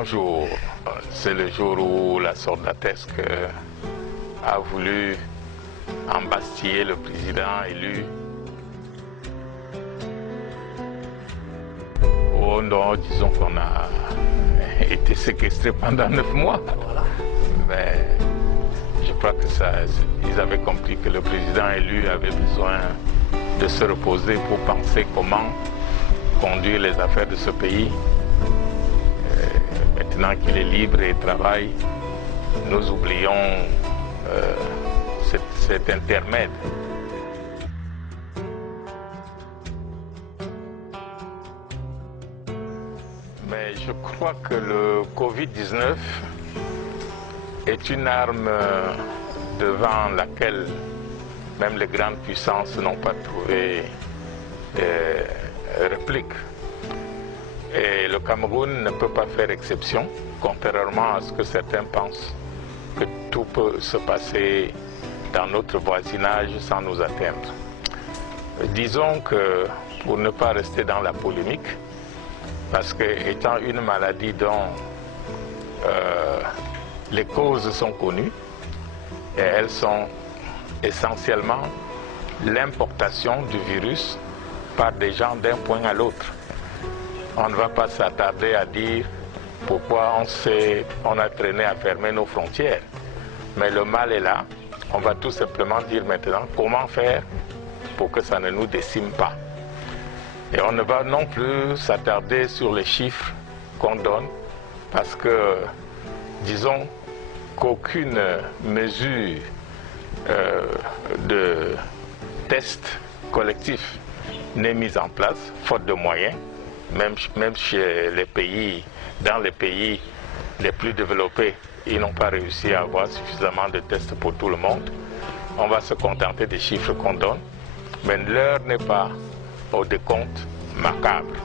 Bonjour, c'est le jour où la soldatesque a voulu embastiller le président élu. Oh non, disons qu'on a été séquestré pendant 9 mois. Mais je crois que ils avaient compris que le président élu avait besoin de se reposer pour penser comment conduire les affaires de ce pays. Maintenant qu'il est libre et travaille, nous oublions cet intermède. Mais je crois que le Covid-19 est une arme devant laquelle même les grandes puissances n'ont pas trouvé réplique. Et le Cameroun ne peut pas faire exception, contrairement à ce que certains pensent, que tout peut se passer dans notre voisinage sans nous atteindre. Disons que, pour ne pas rester dans la polémique, parce que étant une maladie dont les causes sont connues, et elles sont essentiellement l'importation du virus par des gens d'un point à l'autre. On ne va pas s'attarder à dire pourquoi on a traîné à fermer nos frontières. Mais le mal est là. On va tout simplement dire maintenant comment faire pour que ça ne nous décime pas. Et on ne va non plus s'attarder sur les chiffres qu'on donne parce que, disons, qu'aucune mesure de test collectif n'est mise en place, faute de moyens. Même chez dans les pays les plus développés, ils n'ont pas réussi à avoir suffisamment de tests pour tout le monde. On va se contenter des chiffres qu'on donne, mais l'heure n'est pas au décompte macabre.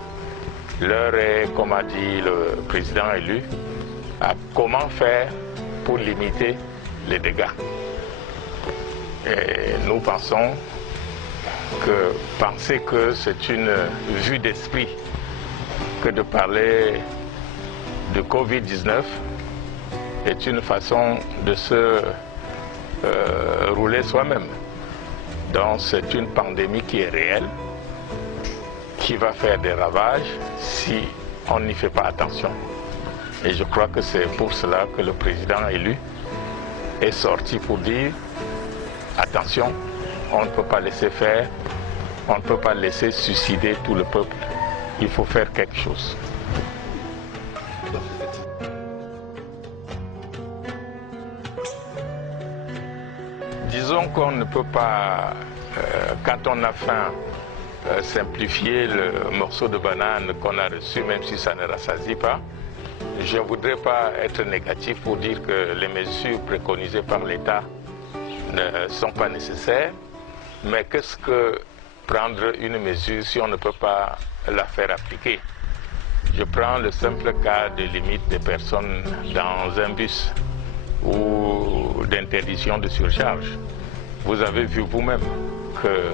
L'heure est, comme a dit le président élu, à comment faire pour limiter les dégâts. Et nous pensons que c'est une vue d'esprit que de parler de Covid-19 est une façon de se rouler soi-même. Donc c'est une pandémie qui est réelle, qui va faire des ravages si on n'y fait pas attention. Et je crois que c'est pour cela que le président élu est sorti pour dire attention, on ne peut pas laisser faire, on ne peut pas laisser suicider tout le peuple. Il faut faire quelque chose. Disons qu'on ne peut pas, quand on a faim, simplifier le morceau de banane qu'on a reçu, même si ça ne rassasie pas. Je ne voudrais pas être négatif pour dire que les mesures préconisées par l'État ne sont pas nécessaires, mais qu'est-ce que prendre une mesure si on ne peut pas la faire appliquer? Je prends le simple cas de limite des personnes dans un bus ou d'interdiction de surcharge. Vous avez vu vous-même que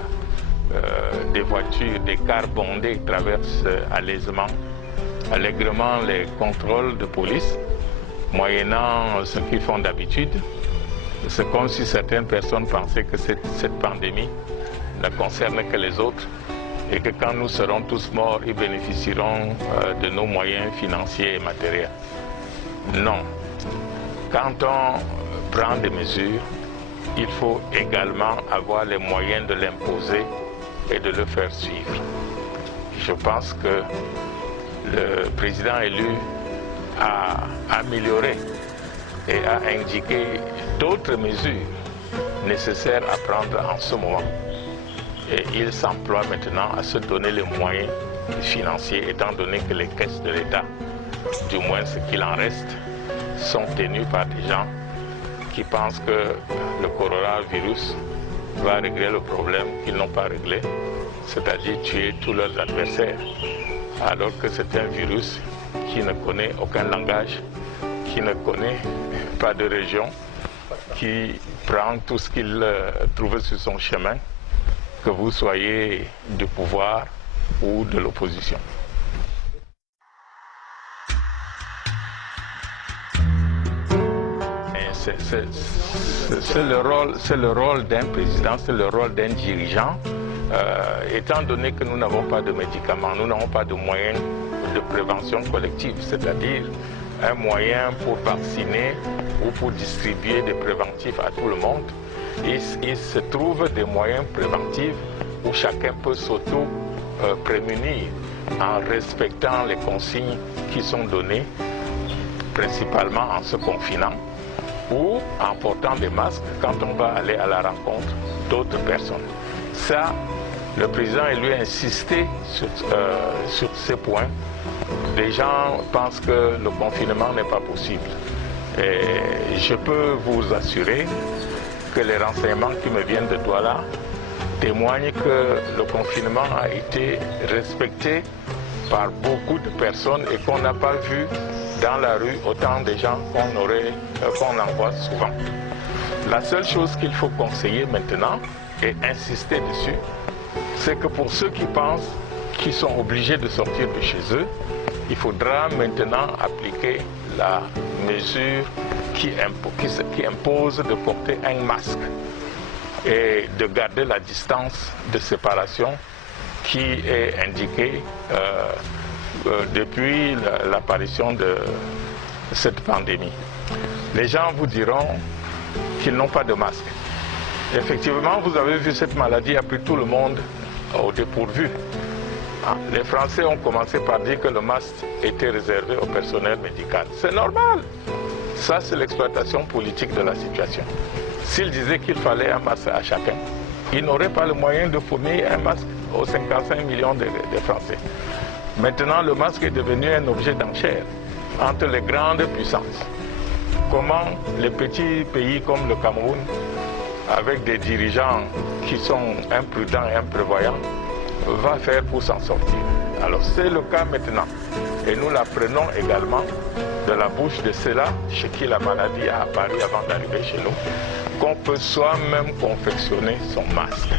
des voitures, des cars bondés traversent allègrement les contrôles de police, moyennant ce qu'ils font d'habitude. C'est comme si certaines personnes pensaient que cette pandémie ne concerne que les autres et que quand nous serons tous morts, ils bénéficieront de nos moyens financiers et matériels. Non. Quand on prend des mesures, il faut également avoir les moyens de l'imposer et de le faire suivre. Je pense que le président élu a amélioré et a indiqué d'autres mesures nécessaires à prendre en ce moment. Et il s'emploie maintenant à se donner les moyens financiers, étant donné que les caisses de l'État, du moins ce qu'il en reste, sont tenues par des gens qui pensent que le coronavirus va régler le problème qu'ils n'ont pas réglé, c'est-à-dire tuer tous leurs adversaires, alors que c'est un virus qui ne connaît aucun langage, qui ne connaît pas de région, qui prend tout ce qu'il trouve sur son chemin, que vous soyez du pouvoir ou de l'opposition. c'est le rôle d'un président, c'est le rôle d'un dirigeant. Étant donné que nous n'avons pas de médicaments, nous n'avons pas de moyens de prévention collective, c'est-à-dire un moyen pour vacciner ou pour distribuer des préventifs à tout le monde. Il se trouve des moyens préventifs où chacun peut s'auto-prémunir en respectant les consignes qui sont données, principalement en se confinant ou en portant des masques quand on va aller à la rencontre d'autres personnes. Ça, le président lui a insisté sur ces points. Les gens pensent que le confinement n'est pas possible. Et je peux vous assurer que les renseignements qui me viennent de Douala témoignent que le confinement a été respecté par beaucoup de personnes et qu'on n'a pas vu dans la rue autant de gens qu'on en voit souvent. La seule chose qu'il faut conseiller maintenant et insister dessus, c'est que pour ceux qui pensent qu'ils sont obligés de sortir de chez eux, il faudra maintenant appliquer la mesure qui impose de porter un masque et de garder la distance de séparation qui est indiquée depuis l'apparition de cette pandémie. Les gens vous diront qu'ils n'ont pas de masque. Effectivement, vous avez vu, cette maladie a pris tout le monde au dépourvu. Les Français ont commencé par dire que le masque était réservé au personnel médical. C'est normal. Ça, c'est l'exploitation politique de la situation. S'ils disaient qu'il fallait un masque à chacun, ils n'auraient pas le moyen de fournir un masque aux 55 millions de Français. Maintenant, le masque est devenu un objet d'enchère entre les grandes puissances. Comment les petits pays comme le Cameroun, avec des dirigeants qui sont imprudents et imprévoyants, va faire pour s'en sortir? Alors c'est le cas maintenant. Et nous l'apprenons également de la bouche de ceux-là chez qui la maladie a apparu avant d'arriver chez nous, qu'on peut soi-même confectionner son masque.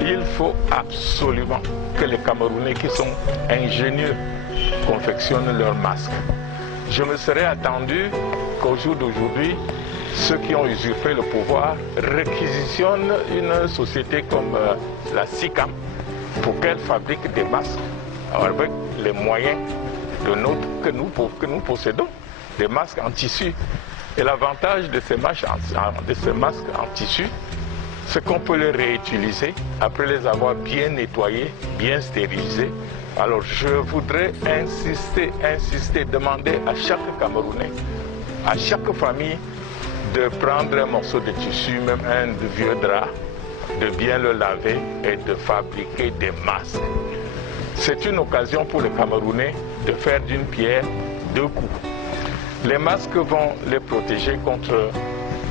Il faut absolument que les Camerounais qui sont ingénieux confectionnent leur masque. Je me serais attendu qu'au jour d'aujourd'hui, ceux qui ont usurpé le pouvoir réquisitionnent une société comme la SICAM pour qu'elle fabrique des masques avec les moyens que nous possédons, des masques en tissu. Et l'avantage de ces masques en tissu, c'est qu'on peut les réutiliser après les avoir bien nettoyés, bien stérilisés. Alors je voudrais insister, demander à chaque Camerounais, à chaque famille, de prendre un morceau de tissu, même un vieux drap, de bien le laver et de fabriquer des masques. C'est une occasion pour les Camerounais de faire d'une pierre deux coups. Les masques vont les protéger contre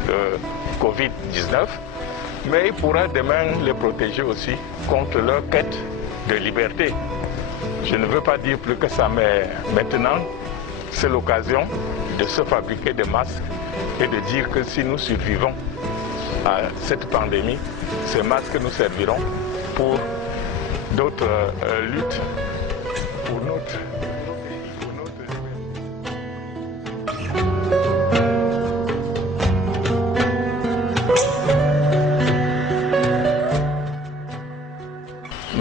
le Covid-19, mais il pourra demain les protéger aussi contre leur quête de liberté. Je ne veux pas dire plus que ça, mais maintenant, c'est l'occasion de se fabriquer des masques et de dire que si nous survivons à cette pandémie, ces masques nous serviront pour d'autres luttes, pour notre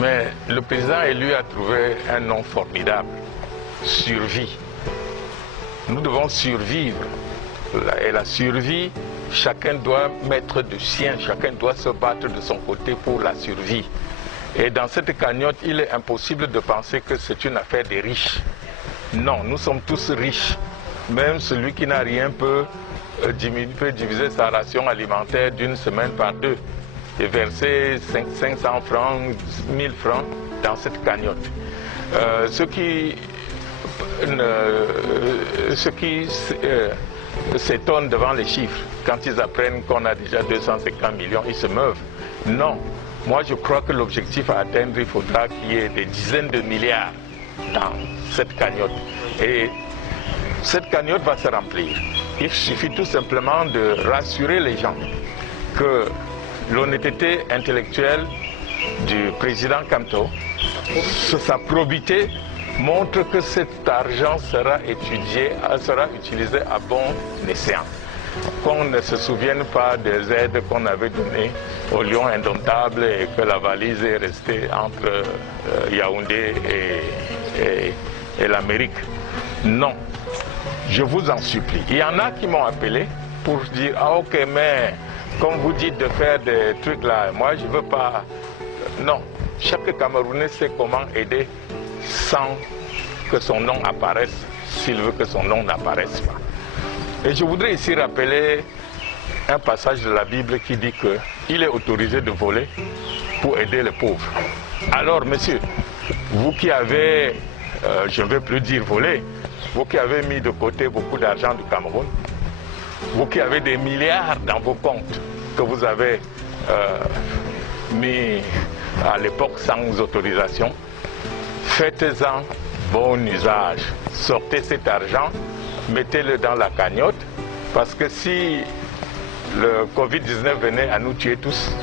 Mais le président élu a trouvé un nom formidable, survie. Nous devons survivre. Et la survie, chacun doit mettre du sien, chacun doit se battre de son côté pour la survie. Et dans cette cagnotte, il est impossible de penser que c'est une affaire des riches. Non, nous sommes tous riches. Même celui qui n'a rien peut diviser sa ration alimentaire d'une semaine par deux et verser 500 francs, 1000 francs dans cette cagnotte. Ceux qui s'étonnent devant les chiffres, quand ils apprennent qu'on a déjà 250 millions, ils se meuvent. Non, moi je crois que l'objectif à atteindre, il faudra qu'il y ait des dizaines de milliards dans cette cagnotte. Et cette cagnotte va se remplir. Il suffit tout simplement de rassurer les gens que l'honnêteté intellectuelle du président Kamto, sa probité, montre que cet argent sera utilisé à bon escient. qu'on ne se souvienne pas des aides qu'on avait données au Lion indomptable et que la valise est restée entre Yaoundé et l'Amérique. Non, je vous en supplie. Il y en a qui m'ont appelé pour dire « Ah ok, mais comme vous dites de faire des trucs là, moi je ne veux pas... » Non, chaque Camerounais sait comment aider sans que son nom apparaisse, s'il veut que son nom n'apparaisse pas. Et je voudrais ici rappeler un passage de la Bible qui dit qu'il est autorisé de voler pour aider les pauvres. Alors, messieurs, vous qui avez, je ne vais plus dire voler, vous qui avez mis de côté beaucoup d'argent du Cameroun, vous qui avez des milliards dans vos comptes que vous avez mis à l'époque sans autorisation, faites-en bon usage. Sortez cet argent, mettez-le dans la cagnotte, parce que si le Covid-19 venait à nous tuer tous,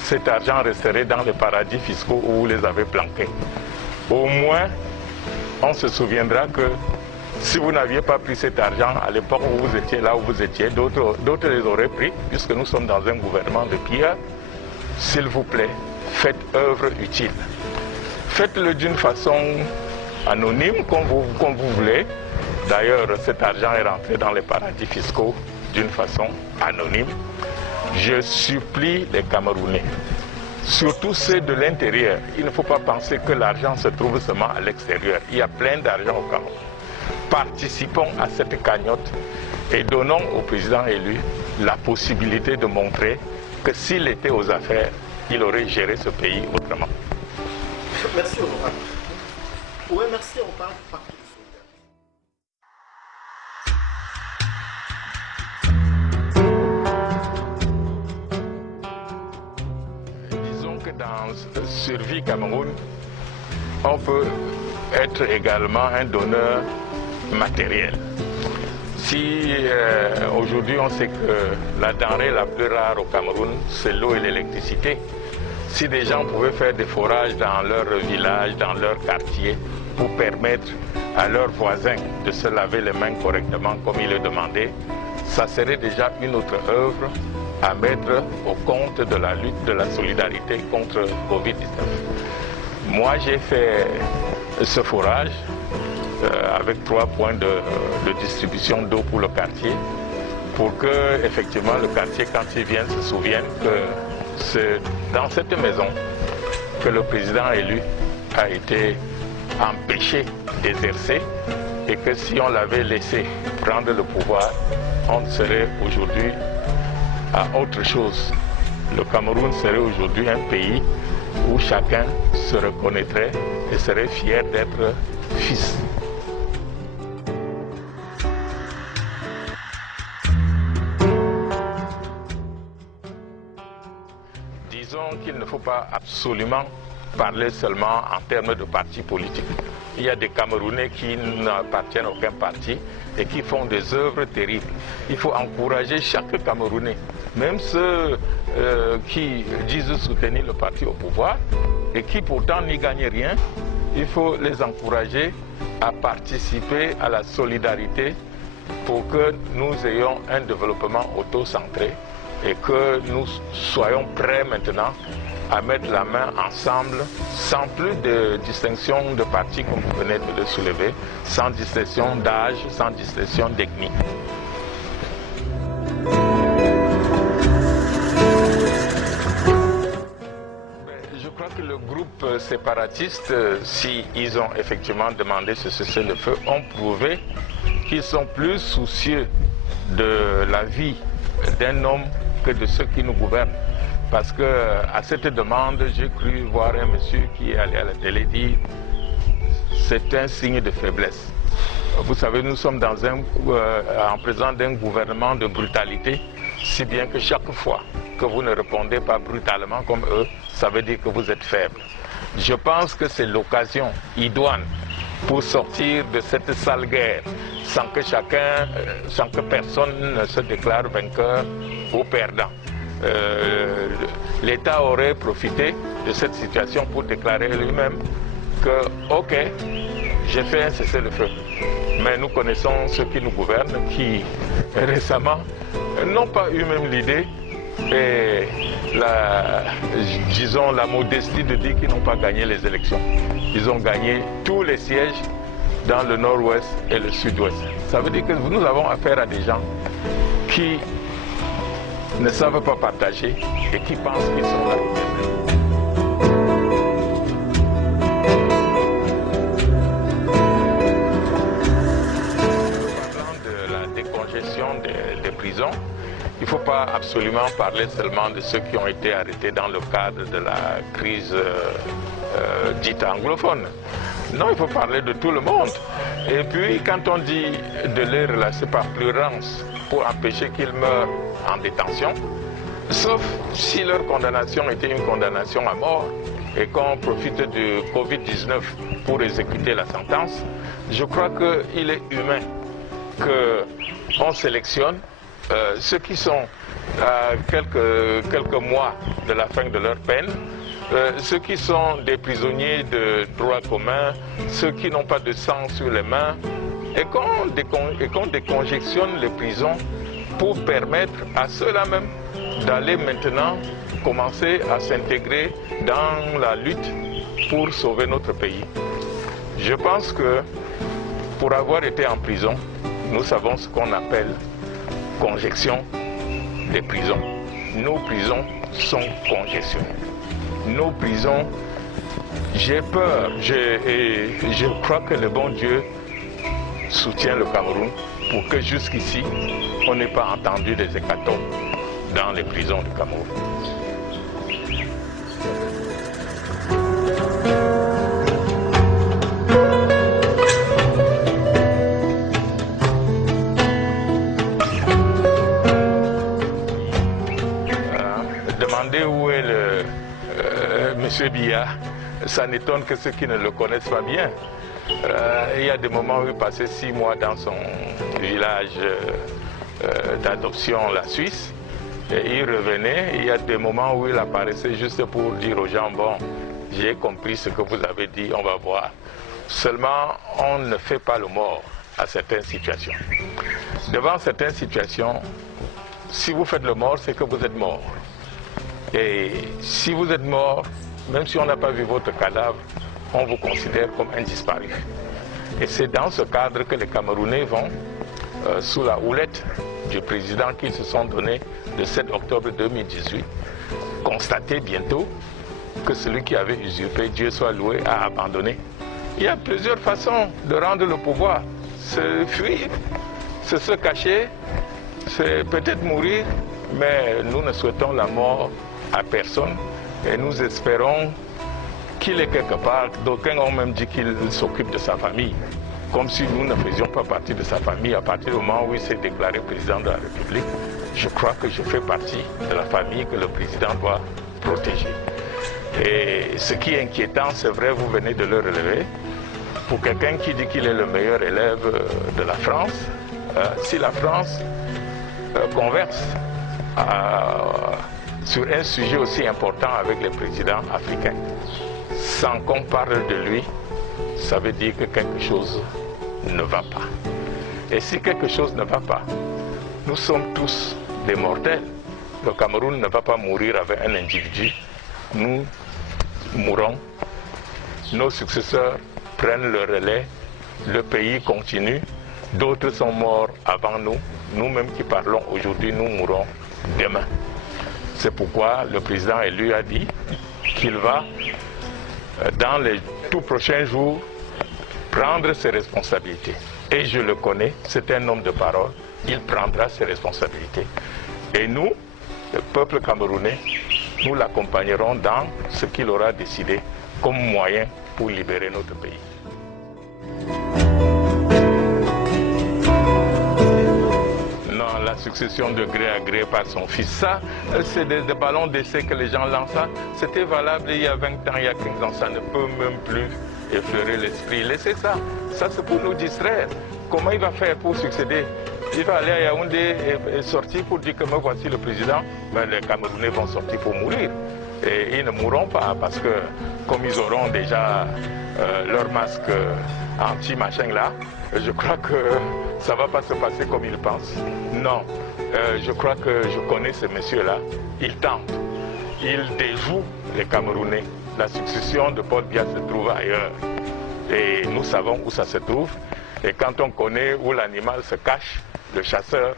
cet argent resterait dans les paradis fiscaux où vous les avez planqués. Au moins, on se souviendra que si vous n'aviez pas pris cet argent à l'époque où vous étiez là où vous étiez, d'autres les auraient pris, puisque nous sommes dans un gouvernement de pillards. S'il vous plaît, faites œuvre utile. Faites-le d'une façon anonyme, comme vous voulez. D'ailleurs, cet argent est rentré dans les paradis fiscaux d'une façon anonyme. Je supplie les Camerounais, surtout ceux de l'intérieur. Il ne faut pas penser que l'argent se trouve seulement à l'extérieur. Il y a plein d'argent au Cameroun. Participons à cette cagnotte et donnons au président élu la possibilité de montrer que s'il était aux affaires, il aurait géré ce pays autrement. Merci, honorable. Oui, merci, on parle partout. Disons que dans Survie Cameroun, on peut être également un donneur matériel. Si aujourd'hui on sait que la denrée la plus rare au Cameroun, c'est l'eau et l'électricité, si des gens pouvaient faire des forages dans leur village, dans leur quartier, pour permettre à leurs voisins de se laver les mains correctement comme il est demandé, ça serait déjà une autre œuvre à mettre au compte de la lutte, de la solidarité contre Covid-19. Moi, j'ai fait ce forage avec 3 points de distribution d'eau pour le quartier, pour que, effectivement, le quartier, quand il vient, se souvienne que c'est dans cette maison que le président élu a été empêché d'exercer et que si on l'avait laissé prendre le pouvoir, on serait aujourd'hui à autre chose. Le Cameroun serait aujourd'hui un pays où chacun se reconnaîtrait et serait fier d'être fils. Disons qu'il ne faut pas absolument parler seulement en termes de partis politiques. Il y a des Camerounais qui n'appartiennent à aucun parti et qui font des œuvres terribles. Il faut encourager chaque Camerounais, même ceux qui disent soutenir le parti au pouvoir et qui pourtant n'y gagnent rien. Il faut les encourager à participer à la solidarité pour que nous ayons un développement auto-centré et que nous soyons prêts maintenant à mettre la main ensemble, sans plus de distinction de parti comme vous venez de le soulever, sans distinction d'âge, sans distinction d'ethnie. Je crois que le groupe séparatiste, s'ils ont effectivement demandé ce cessez-le-feu, ont prouvé qu'ils sont plus soucieux de la vie d'un homme que de ceux qui nous gouvernent. Parce qu'à cette demande, j'ai cru voir un monsieur qui est allé à la télé dire c'est un signe de faiblesse. Vous savez, nous sommes en présence d'un gouvernement de brutalité, si bien que chaque fois que vous ne répondez pas brutalement comme eux, ça veut dire que vous êtes faible. Je pense que c'est l'occasion idoine pour sortir de cette sale guerre sans que personne ne se déclare vainqueur ou perdant. L'État aurait profité de cette situation pour déclarer lui-même que, ok, j'ai fait un cessez-le-feu. Mais nous connaissons ceux qui nous gouvernent, qui récemment n'ont pas eu même l'idée et disons la modestie de dire qu'ils n'ont pas gagné les élections. Ils ont gagné tous les sièges dans le nord-ouest et le sud-ouest. Ça veut dire que nous avons affaire à des gens qui ne savent pas partager et qui pensent qu'ils sont là. Parlant de la décongestion des prisons, il ne faut pas absolument parler seulement de ceux qui ont été arrêtés dans le cadre de la crise dite anglophone. Non, il faut parler de tout le monde. Et puis, quand on dit de les relasser par plurance pour empêcher qu'ils meurent en détention, sauf si leur condamnation était une condamnation à mort et qu'on profite du Covid-19 pour exécuter la sentence, je crois qu'il est humain qu'on sélectionne ceux qui sont à quelques mois de la fin de leur peine, ceux qui sont des prisonniers de droit commun, ceux qui n'ont pas de sang sur les mains, et qu'on décongestionne les prisons pour permettre à ceux-là même d'aller maintenant commencer à s'intégrer dans la lutte pour sauver notre pays. Je pense que pour avoir été en prison, nous savons ce qu'on appelle congestion des prisons. Nos prisons sont congestionnées. Nos prisons, j'ai peur, et je crois que le bon Dieu soutient le Cameroun pour que jusqu'ici, on n'ait pas entendu des hécatombes dans les prisons du Cameroun. Demandez où est Monsieur Biya, ça n'étonne que ceux qui ne le connaissent pas bien. Il y a des moments où il passait 6 mois dans son village d'adoption, la Suisse, et il revenait. Il y a des moments où il apparaissait juste pour dire aux gens, bon, j'ai compris ce que vous avez dit, on va voir. Seulement, on ne fait pas le mort à certaines situations. Devant certaines situations, si vous faites le mort, c'est que vous êtes mort. Et si vous êtes mort, même si on n'a pas vu votre cadavre, on vous considère comme un disparu. Et c'est dans ce cadre que les Camerounais vont, sous la houlette du président qu'ils se sont donné le 7 octobre 2018, constater bientôt que celui qui avait usurpé, Dieu soit loué, a abandonné. Il y a plusieurs façons de rendre le pouvoir. Se fuir, c'est se cacher, c'est peut-être mourir, mais nous ne souhaitons la mort à personne et nous espérons qu'il est quelque part. D'aucuns ont même dit qu'il s'occupe de sa famille, comme si nous ne faisions pas partie de sa famille. À partir du moment où il s'est déclaré président de la République, je crois que je fais partie de la famille que le président doit protéger. Et ce qui est inquiétant, c'est vrai, vous venez de le relever, pour quelqu'un qui dit qu'il est le meilleur élève de la France, si la France converse sur un sujet aussi important avec les présidents africains, sans qu'on parle de lui, ça veut dire que quelque chose ne va pas. Et si quelque chose ne va pas, nous sommes tous des mortels. Le Cameroun ne va pas mourir avec un individu. Nous mourrons, nos successeurs prennent le relais, le pays continue, d'autres sont morts avant nous. Nous-mêmes qui parlons aujourd'hui, nous mourrons demain. C'est pourquoi le président élu a dit qu'il va, dans les tout prochains jours, prendre ses responsabilités. Et je le connais, c'est un homme de parole, il prendra ses responsabilités. Et nous, le peuple camerounais, nous l'accompagnerons dans ce qu'il aura décidé comme moyen pour libérer notre pays. Non, la succession de gré à gré par son fils, ça, c'est des ballons d'essai que les gens lancent. C'était valable il y a 20 ans, il y a 15 ans, ça ne peut même plus effleurer l'esprit. Laissez ça, ça c'est pour nous distraire. Comment il va faire pour succéder? Il va aller à Yaoundé et sortir pour dire que me voici le président, mais les Camerounais vont sortir pour mourir. Et ils ne mourront pas parce que comme ils auront déjà leur masque anti-machin là, je crois que ça ne va pas se passer comme ils pensent. Non, je crois que je connais ces messieurs-là. Ils tentent, ils déjouent les Camerounais. La succession de Paul Biya se trouve ailleurs. Et nous savons où ça se trouve. Et quand on connaît où l'animal se cache, le chasseur,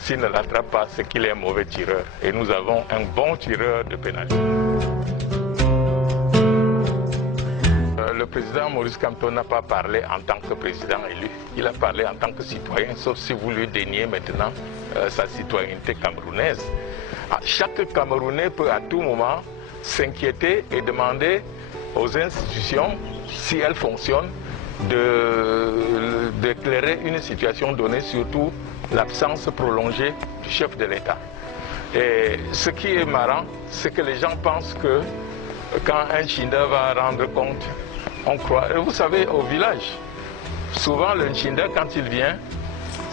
s'il ne l'attrape pas, c'est qu'il est un mauvais tireur. Et nous avons un bon tireur de pénalty. Le président Maurice Kamto n'a pas parlé en tant que président élu. Il a parlé en tant que citoyen, sauf si vous lui déniez maintenant sa citoyenneté camerounaise. Chaque Camerounais peut à tout moment s'inquiéter et demander aux institutions, si elles fonctionnent, d'éclairer une situation donnée, surtout l'absence prolongée du chef de l'État. Et ce qui est marrant, c'est que les gens pensent que quand un Nchinda va rendre compte, on croit. Et vous savez, au village, souvent le Nchinda, quand il vient,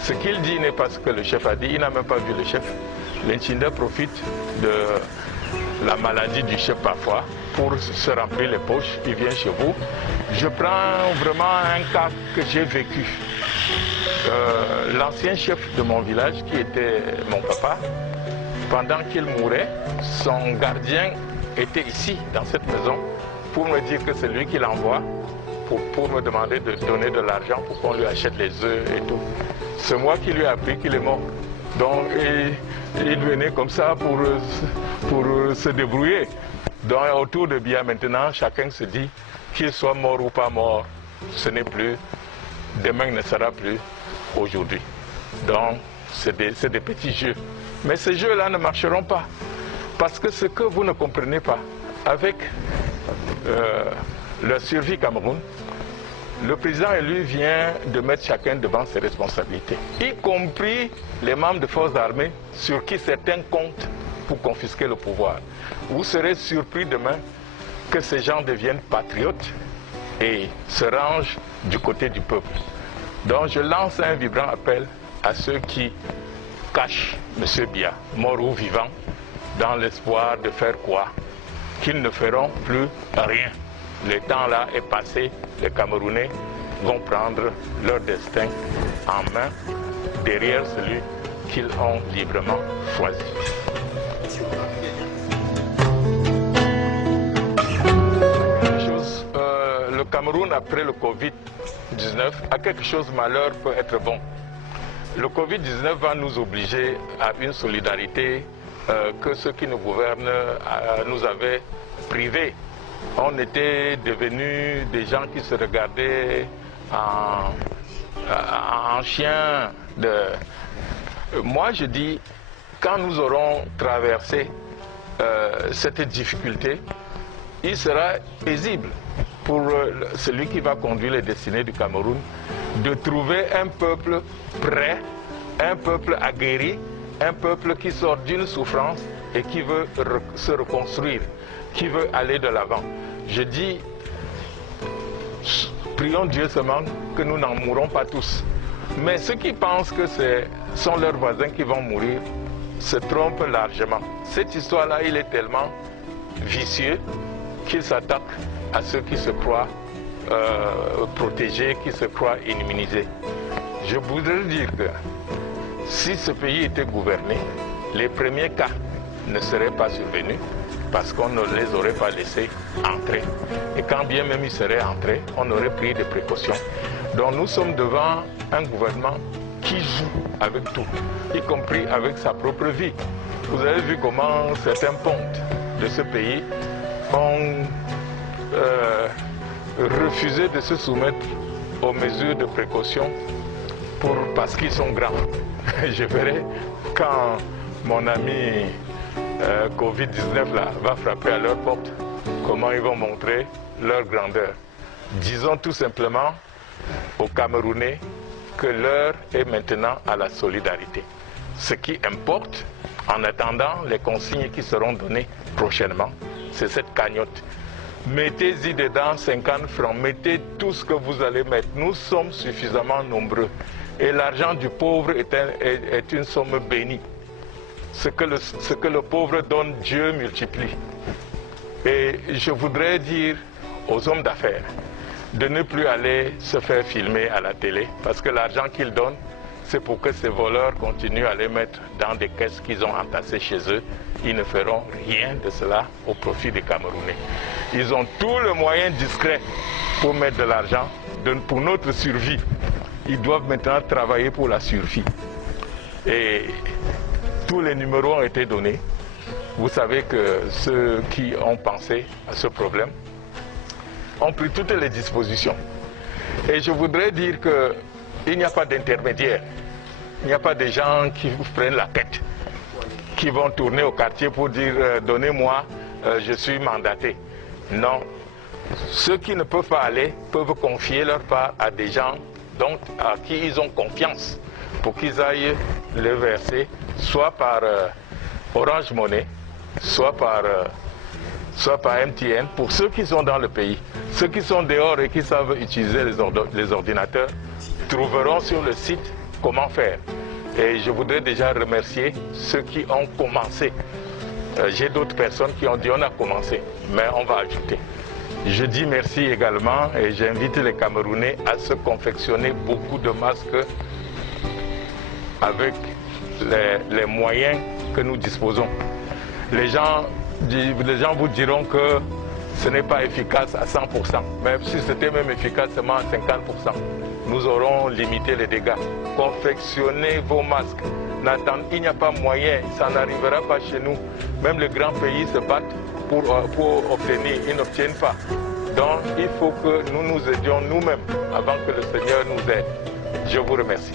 ce qu'il dit n'est pas ce que le chef a dit, il n'a même pas vu le chef. Le Nchinda profite de la maladie du chef parfois pour se remplir les poches, il vient chez vous. Je prends vraiment un cas que j'ai vécu. L'ancien chef de mon village, qui était mon papa, pendant qu'il mourait, son gardien était ici, dans cette maison, pour me dire que c'est lui qui l'envoie, pour me demander de donner de l'argent pour qu'on lui achète les œufs et tout. C'est moi qui lui ai appris qu'il est mort. Donc il venait comme ça pour se débrouiller. Donc autour de Biya maintenant, chacun se dit qu'il soit mort ou pas mort, ce n'est plus, demain ne sera plus aujourd'hui. Donc c'est des petits jeux. Mais ces jeux-là ne marcheront pas. Parce que ce que vous ne comprenez pas, avec la survie Cameroun, le président élu vient de mettre chacun devant ses responsabilités, y compris les membres des forces armées sur qui certains comptent pour confisquer le pouvoir. Vous serez surpris demain que ces gens deviennent patriotes et se rangent du côté du peuple. Donc je lance un vibrant appel à ceux qui cachent M. Biya, mort ou vivant, dans l'espoir de faire quoi? Qu'ils ne feront plus rien. Le temps là est passé, les Camerounais vont prendre leur destin en main derrière celui qu'ils ont librement choisi. Le Cameroun, après le Covid-19, a quelque chose, malheur peut être bon. Le Covid-19 va nous obliger à une solidarité que ceux qui nous gouvernent nous avaient privés. On était devenus des gens qui se regardaient en chiens. Moi, je dis, quand nous aurons traversé cette difficulté, il sera paisible pour celui qui va conduire les destinées du Cameroun de trouver un peuple prêt, un peuple aguerri, un peuple qui sort d'une souffrance et qui veut se reconstruire, qui veut aller de l'avant. Je dis, prions Dieu seulement que nous n'en mourrons pas tous. Mais ceux qui pensent que ce sont leurs voisins qui vont mourir se trompent largement. Cette histoire-là, il est tellement vicieux qu'il s'attaque à ceux qui se croient protégés, qui se croient immunisés. Je voudrais dire que si ce pays était gouverné, les premiers cas ne seraient pas survenus parce qu'on ne les aurait pas laissés entrer. Et quand bien même ils seraient entrés, on aurait pris des précautions. Donc nous sommes devant un gouvernement qui joue avec tout, y compris avec sa propre vie. Vous avez vu comment certains pontes de ce pays ont refusé de se soumettre aux mesures de précaution parce qu'ils sont grands. Je verrai quand mon ami Covid-19 là, va frapper à leur porte, comment ils vont montrer leur grandeur. Disons tout simplement aux Camerounais que l'heure est maintenant à la solidarité. Ce qui importe, en attendant les consignes qui seront données prochainement, c'est cette cagnotte. Mettez-y dedans 50 francs, mettez tout ce que vous allez mettre. Nous sommes suffisamment nombreux. Et l'argent du pauvre est une somme bénie. ce que le pauvre donne, Dieu multiplie. Et je voudrais dire aux hommes d'affaires de ne plus aller se faire filmer à la télé, parce que l'argent qu'ils donnent, c'est pour que ces voleurs continuent à les mettre dans des caisses qu'ils ont entassées chez eux. Ils ne feront rien de cela au profit des Camerounais. Ils ont tout le moyen discret pour mettre de l'argent pour notre survie. Ils doivent maintenant travailler pour la survie. Et tous les numéros ont été donnés. Vous savez que ceux qui ont pensé à ce problème ont pris toutes les dispositions. Et je voudrais dire qu'il n'y a pas d'intermédiaire. Il n'y a pas de gens qui vous prennent la tête, qui vont tourner au quartier pour dire « donnez-moi, je suis mandaté ». Non. Ceux qui ne peuvent pas aller peuvent confier leur part à des gens donc, à qui ils ont confiance pour qu'ils aillent le verser, soit par Orange Money, soit par MTN, pour ceux qui sont dans le pays. Ceux qui sont dehors et qui savent utiliser les ordinateurs trouveront sur le site comment faire. Et je voudrais déjà remercier ceux qui ont commencé. J'ai d'autres personnes qui ont dit on a commencé, mais on va ajouter. Je dis merci également et j'invite les Camerounais à se confectionner beaucoup de masques avec les moyens que nous disposons. Les gens vous diront que ce n'est pas efficace à 100%, même si c'était même efficace seulement à 50%. Nous aurons limité les dégâts. Confectionnez vos masques. Il n'y a pas moyen, ça n'arrivera pas chez nous. Même les grands pays se battent pour obtenir, ils n'obtiennent pas. Donc il faut que nous nous aidions nous-mêmes avant que le Seigneur nous aide. Je vous remercie.